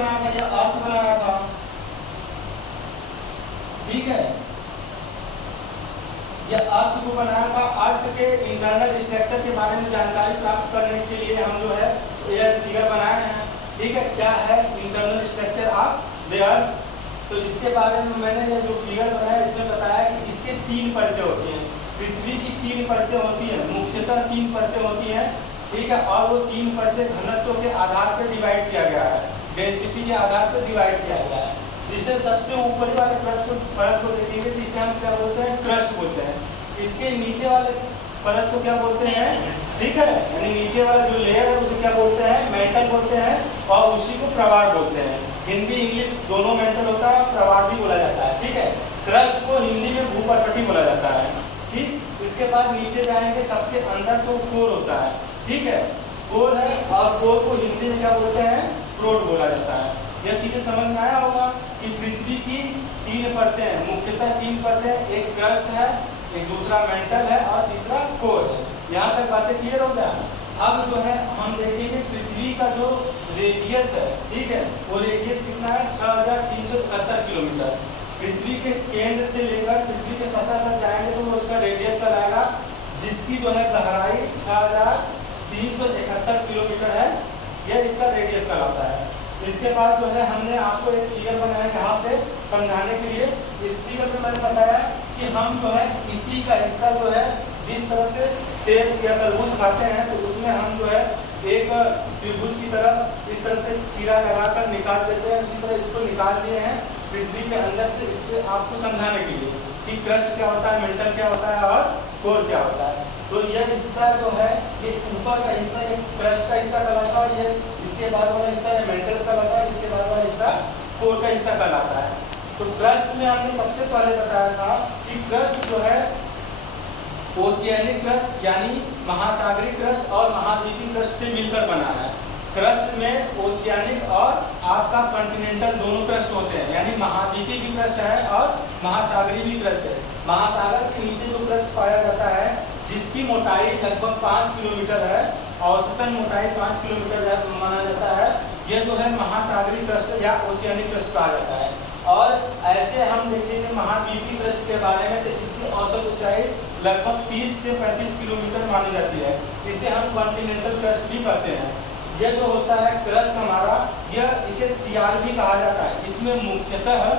बनाया था, यह अर्थ बनाया था, ठीक है। यह अर्थ को बनाया था। अर्थ के इंटरनल स्ट्रक्चर के बारे में जानकारी प्राप्त करने के लिए हम जो है यह फिगर बनाए हैं, ठीक है। क्या है internal structure of the earth, तो इसके बारे में मैंने ये जो फिगर बनाया इसमें बताया कि इसके 3 परतें होती हैं। पृथ्वी की 3 परतें होती हैं, मुख्यतः 3 परतें होती हैं, ठीक है। और वो 3 परतें घनत्व के आधार पर डिवाइड किया गया है, डेंसिटी के आधार पर डिवाइड किया गया है। जिसे सबसे ऊपरी वाले परत को देखेंगे तो इसे हम क्या बोलते हैं, क्रस्ट बोलते हैं। इसके नीचे वाले परत को क्या बोलते हैं, ठीक है, यानी नीचे वाला जो लेयर है उसे क्या बोलते हैं, मेंटल बोलते हैं, और उसी को प्रवार बोलते हैं। हिंदी इंग्लिश दोनों मेंटल होता है, प्रवार भी बोला जाता है, ठीक है। क्रस्ट को हिंदी में भूपर्कटी बोला जाता है, ठीक। इसके बाद नीचे जाएंगे, सबसे अंदर तो कोर होता है, ठीक है, कोर है, और कोर को हिंदी में क्या बोलते हैं, प्रोट बोला जाता है। यह चीजें समझ में आया होगा कि पृथ्वी की 3 परतें हैं, मुख्यतः 3 परतें, एक क्रस्ट है, एक दूसरा मेंटल है और तीसरा कोर है। यहाँ तक बातें क्लियर हो गया। अब जो है हम देखेंगे पृथ्वी का जो रेडियस है, ठीक है, वो रेडियस कितना है, 6371 किलोमीटर। पृथ्वी के केंद्र से लेकर पृथ्वी के सतह तक जाएंगे तो वो उसका रेडियस लगाएगा, जिसकी जो है गहराई 6371 किलोमीटर है, यह इसका रेडियस कहलाता है। इसके बाद जो है हमने आपको एक फिगर बनाया यहाँ पे समझाने के लिए। इस फिगर में मैंने बताया कि हम जो है इसी का हिस्सा जो है जिस तरह से सेब या तरबूज खाते हैं तो उसमें हम जो है एक त्रिभुज की तरफ इस तरह से चीरा लगाकर निकाल देते हैं, उसी तरह इसको निकाल दिए हैं पृथ्वी के अंदर से, इसके आपको समझाने के लिए कि क्रस्ट क्या होता है, मेंटल क्या होता है और कोर क्या होता है। तो यह हिस्सा जो है ये ऊपर का हिस्सा, ये क्रस्ट का हिस्सा कहलाता है, ये इसके बाद वाला हिस्सा ये मेंटल कहलाता है, इसके बाद वाला हिस्सा कोर का हिस्सा कहलाता है। तो क्रस्ट में हमने सबसे पहले बताया था कि क्रस्ट जो है ओशियानिक क्रस्ट यानी महासागरीय क्रस्ट और महाद्वीपीय क्रस्ट से मिलकर बना है। क्रस्ट में ओशियानिक और आपका कॉन्टिनेंटल दोनों क्रस्ट होते हैं, यानी महाद्वीपीय भी क्रस्ट है और महासागरीय भी क्रस्ट है। महासागर के नीचे जो क्रस्ट पाया जाता है जिसकी मोटाई लगभग 5 किलोमीटर है, औसतन मोटाई 5 किलोमीटर माना जाता है, यह जो है महासागरीय क्रस्ट या ओशियानिक क्रस्ट कहा जाता है। और ऐसे हम देखेंगे महाद्वीपीय क्रस्ट के बारे में तो इसकी औसत ऊंचाई लगभग 30 से 35 किलोमीटर मानी जाती है। इसे हम कॉन्टिनेंटल क्रस्ट भी कहते हैं। यह जो होता है क्रस्ट हमारा, यह इसे सियार भी कहा जाता है। इसमें मुख्यतः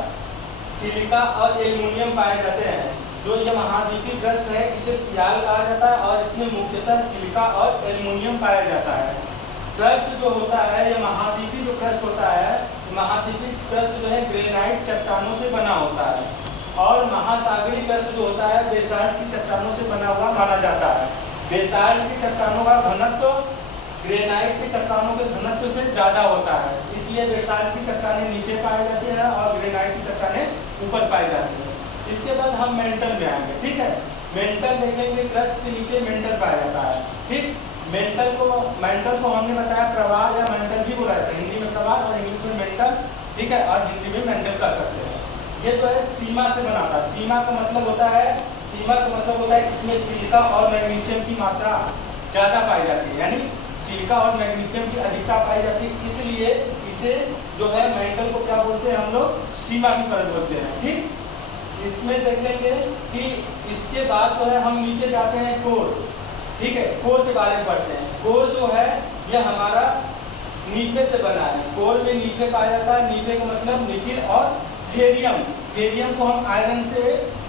सिलिका और एल्युमिनियम पाए जाते हैं। जो यह महाद्वीपीय क्रस्ट है इसे सियाल कहा जाता है और इसमें मुख्यतः सिलिका और एल्युमिनियम पाया जाता है। क्रस्ट जो होता है, यह महाद्वीपीय जो क्रस्ट होता है, महाद्वीपीय क्रस्ट जो है ग्रेनाइट चट्टानों से बना होता है, और महासागरीय क्रस्ट जो होता है बेसाल्ट की चट्टानों से बना हुआ माना जाता है। बेसाल्ट की चट्टानों का घनत्व ग्रेनाइट की चट्टानों के घनत्व से ज्यादा होता है, इसलिए बेसाल्ट की चट्टानें नीचे पाई जाती हैं और ग्रेनाइट की चट्टानें ऊपर पाई जाती हैं। इसके बाद हम मेंटल में आएंगे, ठीक है। मेंटल देखेंगे, क्रस्ट के नीचे मेंटल पाया जाता है, ठीक। मेंटल को हमने बताया प्रवार या मेंटल भी बोला जाता है, हिंदी में प्रवार और इंग्लिश में मेंटल, ठीक है, और हिंदी में मेंटल कह सकते हैं। ये जो है सीमा से बना था। सीमा का मतलब होता है इसमें सिलिका और मैग्नीशियम की मात्रा ज्यादा पाई जाती है, यानी सिलिका और मैग्नीशियम की अधिकता पाई जाती है, इसलिए इसे जो है मेंटल को क्या बोलते हैं हम लोग, सीमा की परत बोलते हैं, ठीक। इसमें देखेंगे कि इसके बाद जो है हम नीचे जाते हैं कोर, ठीक है। कोर के बारे में पढ़ते हैं। कोर जो है यह हमारा नीफे से बना है। कोर में नीफे पाया जाता है। नीफे का मतलब निकिल और फेरियम। फेरियम को हम आयरन से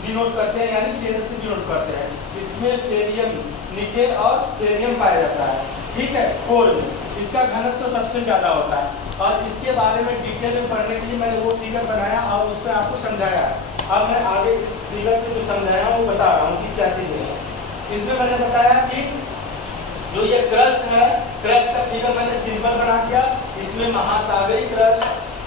डिनोट करते हैं, यानी फेरस से डिनोट करते हैं। इसमें फेरियम, निकेल और फेरियम पाया जाता है, ठीक है। कोर में इसका घनत्व तो सबसे ज्यादा होता है, और इसके बारे में डिटेल में पढ़ने के लिए मैंने वो फिगर बनाया और उस पर आपको समझाया। अब मैं आगे इस फिगर पे जो समझाया हूँ वो बता रहा हूँ कि क्या चीज़ है। इसमें मैंने बताया कि जो ये क्रस्ट है, क्रस्ट का फिगर मैंने सिंपल बना दिया। इसमें महासागरीय क्रस्ट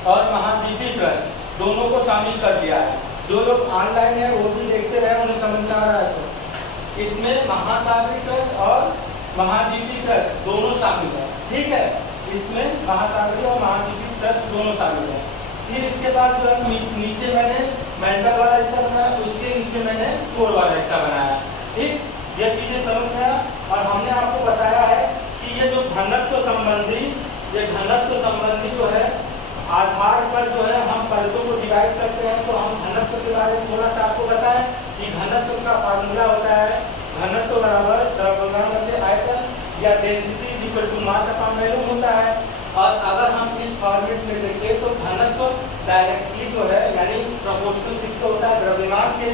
और महाद्वीपीय क्रस्ट दोनों को शामिल कर दिया है। जो लोग ऑनलाइन है वो भी देखते रहे, उन्हें समझ में आ रहा है। तो इसमें महासागरीय क्रस्ट और महाद्वीपीय क्रस्ट दोनों शामिल है, ठीक है। इसमें महासागरीय और महाद्वीपीय क्रस्ट दोनों शामिल है। फिर इसके बाद जो है नीचे मैंने मेंटल वाला हिस्सा बनाया, उसके नीचे मैंने कोर वाला हिस्सा बनाया, ठीक। यह चीजें समझ में आया। और हमने आपको बताया है कि ये जो घनत्व संबंधी जो है आधार पर जो है हम परतों को डिवाइड करते हैं, तो हम घनत्व के बारे में थोड़ा सा आपको बताएं कि घनत्व का फार्मूला होता है घनत्व बराबर द्रव्यमान बटे आयतन या density is equal to mass upon volume होता है। और अगर हम इस फॉर्मेट में देखें तो घनत्व डायरेक्टली जो है यानी प्रोपोर्शनल किसका होता है, द्रव्यमान के,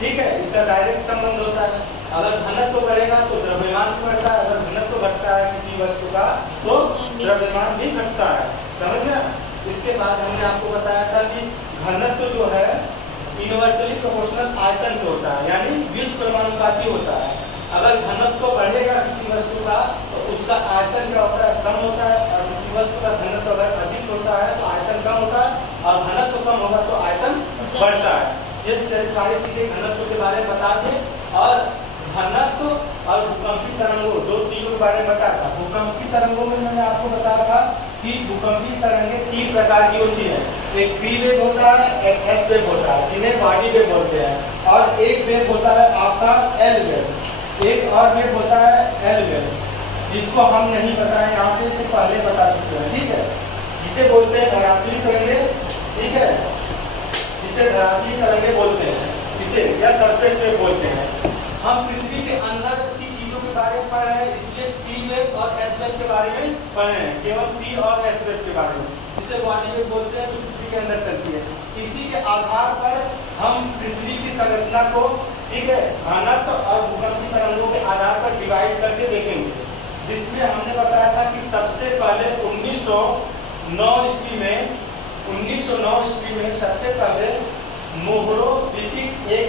ठीक है, इसका डायरेक्ट संबंध होता है। अगर घनत्व बढ़ेगा तो द्रव्यमान बढ़ता है, अगर घनत्व घटता है किसी वस्तु का तो द्रव्यमान भी घटता है, समझ में। इसके बाद हमने आपको बताया था कि घनत्व जो है यूनिवर्सली प्रोपोर्शनल आयतन पे होता है, यानी व्युत्क्रमानुपाती होता है। अगर घनत्व बढ़ेगा किसी वस्तु का तो उसका आयतन क्या होता है, कम होता है, और किसी वस्तु का घनत्व अगर अधिक होता है तो आयतन कम होता है, और घनत्व कम होगा तो आयतन बढ़ता है। ये सारी चीजें घनत्व के बारे में बता दें। और घनत्व और भूकंपी तरंगों, दो चीजों के बारे में बताया था। भूकंपी तरंगों में मैंने आपको बताया था कि भूकंपी तरंगें 3 प्रकार की होती है, एक पी वेव होता है, एक एस वेव होता है जिन्हें बॉडी वेव बोलते हैं, और एक वेव होता है आपका एल वेव, एक और वेव होता है एल वेव, जिसको हम नहीं बताए यहाँ पे, से पहले बता चुके हैं, ठीक है, जिसे बोलते हैं धरातली तरंगें, ठीक है, जिसे धरातली तरंगें बोलते हैं, इसे या सरफेस वेव बोलते हैं। हम पृथ्वी के अंदर की चीजों के बारे में पढ़ रहे हैं, इसलिए पी वेव और एस वेव के बारे में पढ़ रहे हैं, केवल पी और एस वेव के बारे में, जिसे बॉडी वेव बोलते हैं, जो पृथ्वी के अंदर चलती है। इसी के आधार पर हम पृथ्वी की संरचना को, ठीक है, घनत्व और भूकंपी तरंगों के आधार पर डिवाइड करके देखेंगे, जिसमें हमने बताया था कि सबसे पहले 1909 ईस्वी में सबसे पहले मोहरोविकिक एक